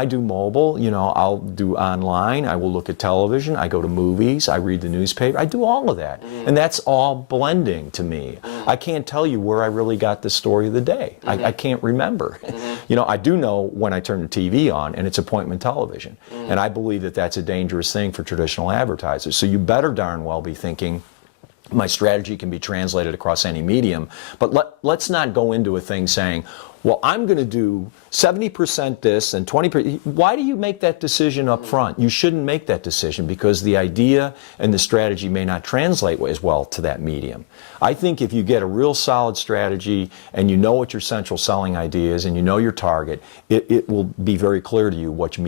I do mobile, I'll do online, I will look at television, I go to movies, I read the newspaper, I do all of that. And that's all blending to me. I can't tell you where I really got the story of the day. I can't remember. I do know when I turn the TV on and it's appointment television. And I believe that that's a dangerous thing for traditional advertisers. So you better darn well be thinking, my strategy can be translated across any medium, but let's not go into a thing saying, well, I'm going to do 70% this and 20%. Why do you make that decision up front? You shouldn't make that decision because the idea and the strategy may not translate as well to that medium. I think if you get a real solid strategy and you know what your central selling idea is and you know your target, it will be very clear to you which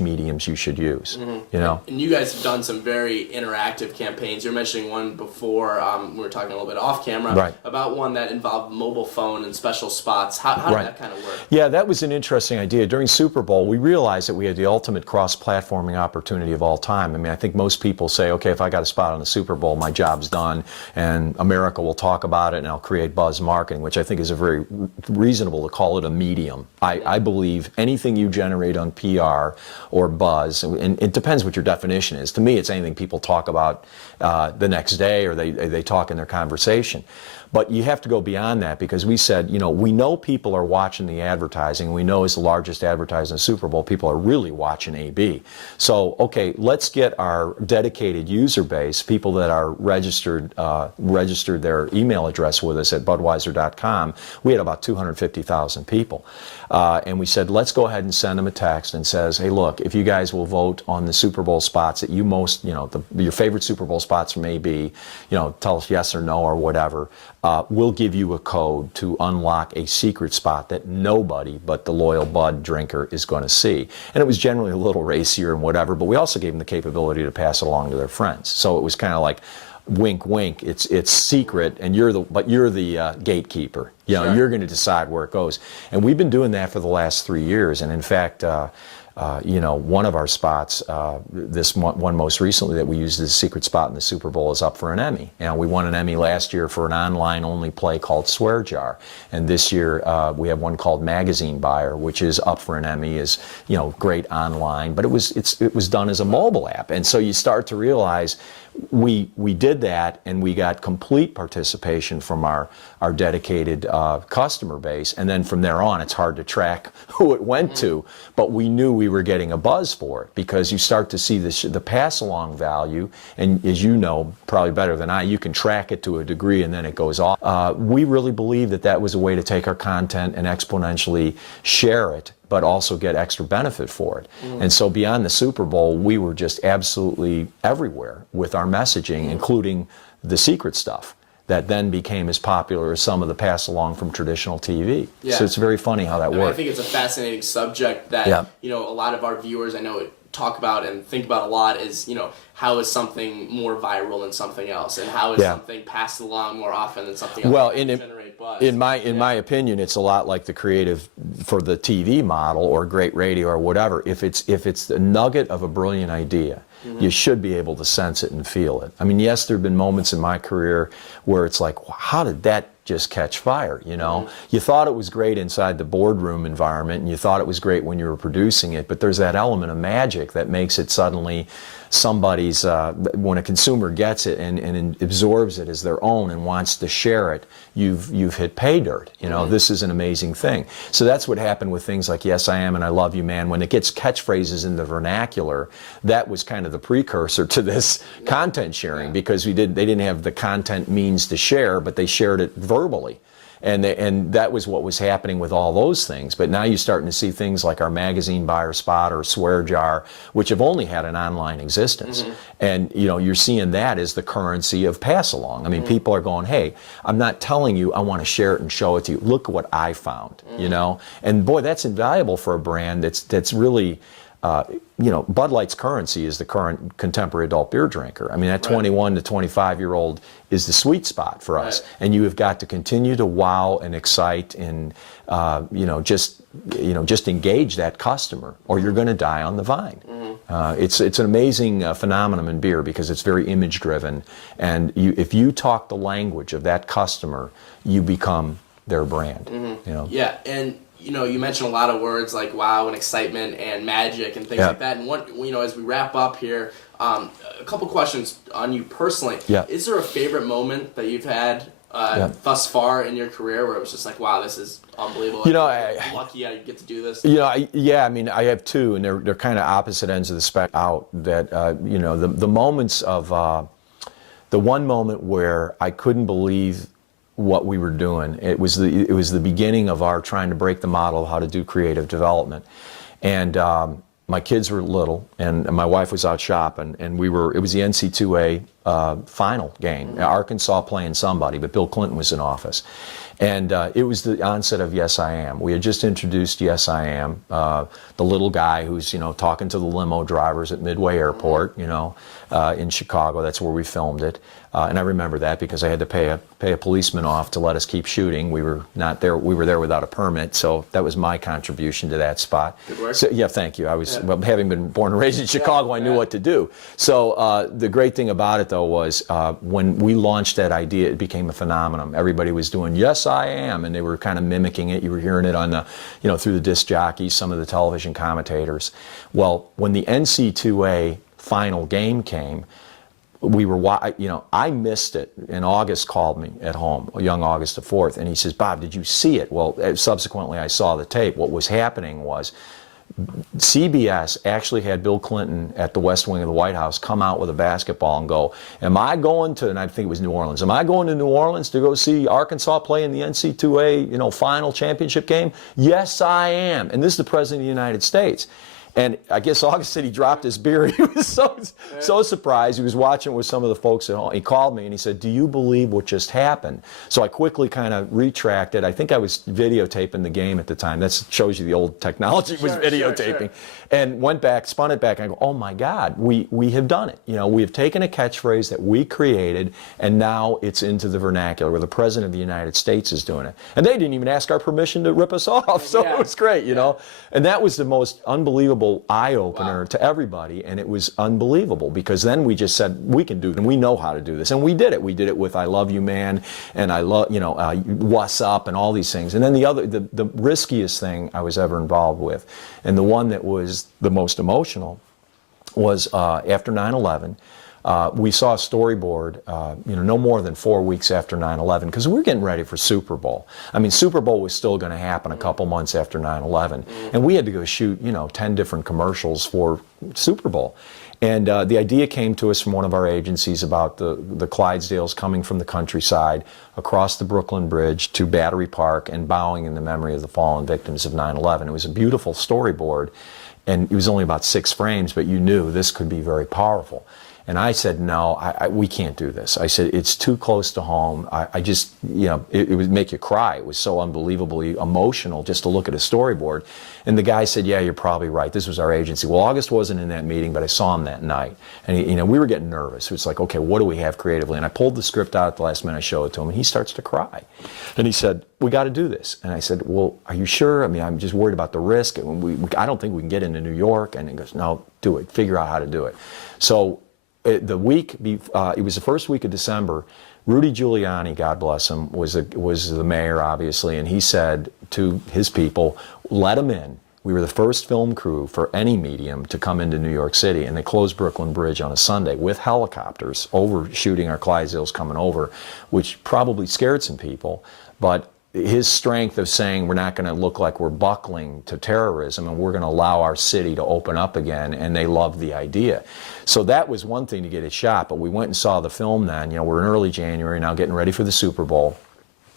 mediums you should use. And you guys have done some very interactive campaigns. You were mentioning one before, we were talking a little bit off camera, about one that involved mobile phone and special spots. How did that kind of work? Yeah, that was an interesting idea. During Super Bowl, we realized that we had the ultimate cross-platforming opportunity of all time. I mean, I think most people say, okay, if I got a spot on the Super Bowl, my job's done, and America will talk about it, and I'll create buzz marketing, which I think is a very reasonable to call it a medium. I believe anything you generate on PR or buzz, and it depends what your definition is. To me, it's anything people talk about the next day or they talk in their conversation. But you have to go beyond that because we said, we know people are watching the advertising. We know as the largest advertiser in the Super Bowl, people are really watching AB. So, okay, let's get our dedicated user base, people that are registered their email address with us at Budweiser.com. We had about 250,000 people. And we said, let's go ahead and send them a text and says, hey, look, if you guys will vote on the Super Bowl spots that you most, your favorite Super Bowl spots from AB, tell us yes or no or whatever, we'll give you a code to unlock a secret spot that nobody but the loyal Bud drinker is going to see. And it was generally a little racier and whatever, but we also gave them the capability to pass it along to their friends. So it was kind of like, wink, wink. It's secret, and you're the gatekeeper. Sure. You're going to decide where it goes. And we've been doing that for the last 3 years. And in fact, one of our spots, this one most recently that we used as a secret spot in the Super Bowl is up for an Emmy. We won an Emmy last year for an online-only play called Swear Jar. And this year we have one called Magazine Buyer, which is up for an Emmy, is great online, but it was done as a mobile app. And so you start to realize we did that, and we got complete participation from our dedicated customer base, and then from there on it's hard to track who it went to, but we knew we were getting a buzz for it because you start to see the pass along value, and as you know probably better than I, you can track it to a degree and then it goes off. We really believe that was a way to take our content and exponentially share it, but also get extra benefit for it. And so beyond the Super Bowl, we were just absolutely everywhere with our messaging, including the secret stuff that then became as popular as some of the pass along from traditional TV. Yeah. So it's very funny how that works. I think it's a fascinating subject that a lot of our viewers, I know, talk about and think about a lot is, how is something more viral than something else, and how is something passed along more often than something else? Well, generate buzz. in my opinion, it's a lot like the creative for the TV model or great radio or whatever. If it's the nugget of a brilliant idea, you should be able to sense it and feel it. I mean, yes, there have been moments in my career where it's like, how did that just catch fire? You thought it was great inside the boardroom environment, and you thought it was great when you were producing it, but there's that element of magic that makes it suddenly somebody's, when a consumer gets it and absorbs it as their own and wants to share it, you've hit pay dirt. This is an amazing thing. So that's what happened with things like Yes I Am and I Love You Man. When it gets catchphrases in the vernacular, that was kind of the precursor to this content sharing, because they didn't have the content means to share, but they shared it verbally. And that was what was happening with all those things. But now you're starting to see things like our Magazine Buyer spot or Swear Jar, which have only had an online existence. And you're seeing that as the currency of pass along. I mean, people are going, hey, I'm not telling you, I want to share it and show it to you. Look what I found, And boy, that's invaluable for a brand that's really Bud Light's currency is the current contemporary adult beer drinker. I mean, that 21 to 25-year-old is the sweet spot for us. And you have got to continue to wow and excite and, just engage that customer, or you're going to die on the vine. It's an amazing phenomenon in beer because it's very image-driven. And if you talk the language of that customer, you become their brand. Yeah, and you mentioned a lot of words like wow and excitement and magic and things like that. And as we wrap up here, a couple questions on you personally. Yeah. Is there a favorite moment that you've had thus far in your career where it was just like, wow, this is unbelievable? I'm lucky I get to do this. I mean, I have two, and they're kind of opposite ends of the spectrum. That the moments of the one moment where I couldn't believe what we were doing. It was the beginning of our trying to break the model of how to do creative development, and my kids were little, and my wife was out shopping, and it was the NC2A final game. Arkansas playing somebody, but Bill Clinton was in office. And it was the onset of Yes, I Am. We had just introduced Yes, I Am, the little guy who's, talking to the limo drivers at Midway Airport, in Chicago. That's where we filmed it. And I remember that because I had to pay a policeman off to let us keep shooting. We were not there. We were there without a permit, so that was my contribution to that spot. Good work. So, yeah, thank you. Well, having been born and raised in Chicago, I knew what to do. So the great thing about it, though, was when we launched that idea, it became a phenomenon. Everybody was doing Yes, I Am, and they were kind of mimicking it. You were hearing it on the, through the disc jockeys, some of the television commentators. Well, when the NC2A final game came, I missed it, and August called me at home, young August the 4th, and he says, Bob, did you see it? Well, subsequently I saw the tape. What was happening was CBS actually had Bill Clinton at the West Wing of the White House come out with a basketball and go, am I going to, and I think it was New Orleans, am I going to New Orleans to go see Arkansas play in the NC2A, final championship game? Yes, I am. And this is the President of the United States. And I guess August said he dropped his beer. He was so surprised. He was watching with some of the folks at home. He called me and he said, do you believe what just happened? So I quickly kind of retracted. I think I was videotaping the game at the time. That shows you the old technology was videotaping. Sure. And went back, spun it back, and I go, oh my God, we have done it. We have taken a catchphrase that we created, and now it's into the vernacular where the President of the United States is doing it. And they didn't even ask our permission to rip us off. So it was great, And that was the most unbelievable eye-opener to everybody, and it was unbelievable because then we just said we can do it and we know how to do this, and we did it with I Love You Man and I love What's Up and all these things. And then the riskiest thing I was ever involved with, and the one that was the most emotional, was after 9/11. We saw a storyboard, no more than 4 weeks after 9/11, because we were getting ready for Super Bowl. I mean, Super Bowl was still going to happen a couple months after 9/11, and we had to go shoot, 10 different commercials for Super Bowl. And the idea came to us from one of our agencies about the Clydesdales coming from the countryside across the Brooklyn Bridge to Battery Park and bowing in the memory of the fallen victims of 9/11. It was a beautiful storyboard, and it was only about 6 frames, but you knew this could be very powerful. And I said, no, we can't do this. I said, it's too close to home. I just, it would make you cry. It was so unbelievably emotional just to look at a storyboard. And the guy said, yeah, you're probably right. This was our agency. Well, August wasn't in that meeting, but I saw him that night. And we were getting nervous. It was like, okay, what do we have creatively? And I pulled the script out at the last minute. I showed it to him, and he starts to cry. And he said, we got to do this. And I said, well, are you sure? I mean, I'm just worried about the risk. I don't think we can get into New York. And he goes, no, do it. Figure out how to do it. So it was the first week of December. Rudy Giuliani, God bless him, was the mayor, obviously, and he said to his people, let him in. We were the first film crew for any medium to come into New York City, and they closed Brooklyn Bridge on a Sunday with helicopters overshooting our Clydesdales coming over, which probably scared some people, but his strength of saying we're not going to look like we're buckling to terrorism and we're going to allow our city to open up again, and they loved the idea. So that was one thing to get it shot, but we went and saw the film then. We're in early January now, getting ready for the Super Bowl,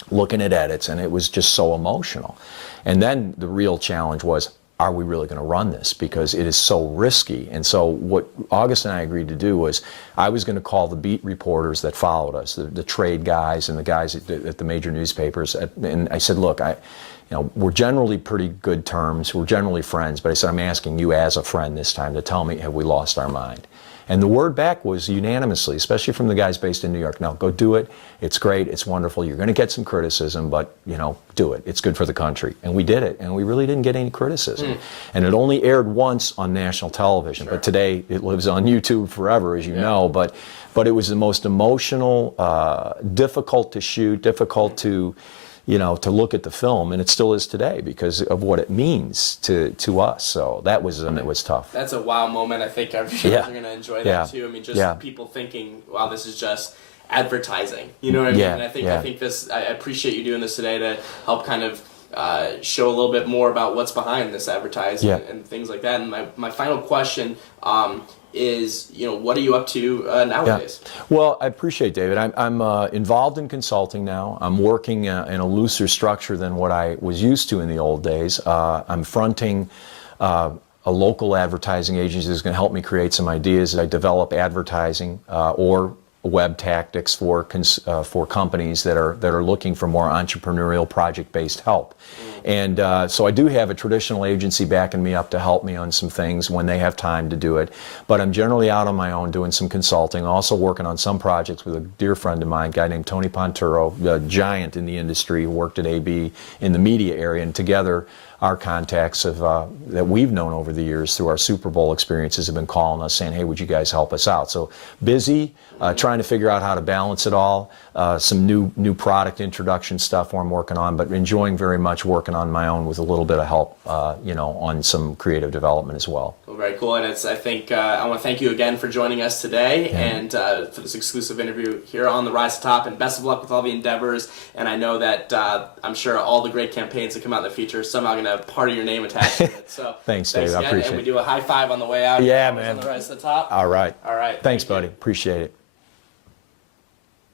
looking at edits, and it was just so emotional. And then the real challenge was, are we really going to run this? Because it is so risky. And so what August and I agreed to do was, I was going to call the beat reporters that followed us, the trade guys and the guys at the major newspapers, and I said, look, we're generally pretty good terms, we're generally friends, but I said, I'm asking you as a friend this time to tell me, have we lost our mind? And the word back was unanimously, especially from the guys based in New York, no, go do it. It's great. It's wonderful. You're going to get some criticism, but, do it. It's good for the country. And we did it, and we really didn't get any criticism. And it only aired once on national television, but today it lives on YouTube forever, as you know. But it was the most emotional, difficult to shoot, difficult to to look at the film, and it still is today because of what it means to us. So that was it was tough. That's a wow moment. I think our viewers are going to enjoy that too. I mean, just people thinking, wow, this is just advertising. You know what I mean? And I think this. I appreciate you doing this today to help kind of show a little bit more about what's behind this advertising and things like that. And my final question is, what are you up to nowadays? Well, I appreciate, David. I'm involved in consulting now. I'm working in a looser structure than what I was used to in the old days. I'm fronting a local advertising agency that's going to help me create some ideas. I develop advertising or web tactics for companies that are looking for more entrepreneurial project-based help. And so I do have a traditional agency backing me up to help me on some things when they have time to do it. But I'm generally out on my own doing some consulting, also working on some projects with a dear friend of mine, a guy named Tony Ponturo, a giant in the industry who worked at AB in the media area, and together our contacts that we've known over the years through our Super Bowl experiences have been calling us saying, hey, would you guys help us out? So busy, trying to figure out how to balance it all. Some new product introduction stuff I'm working on, but enjoying very much working on my own with a little bit of help, on some creative development as well. Well, very cool. And I think I want to thank you again for joining us today and for this exclusive interview here on The Rise to Top. And best of luck with all the endeavors. And I know that I'm sure all the great campaigns that come out in the future are somehow going to have part of your name attached to it. So thanks, Dave. I appreciate it. And we do a high five on the way out. Yeah, man. On The Rise to the Top. All right. All right. Thanks, buddy. Appreciate it.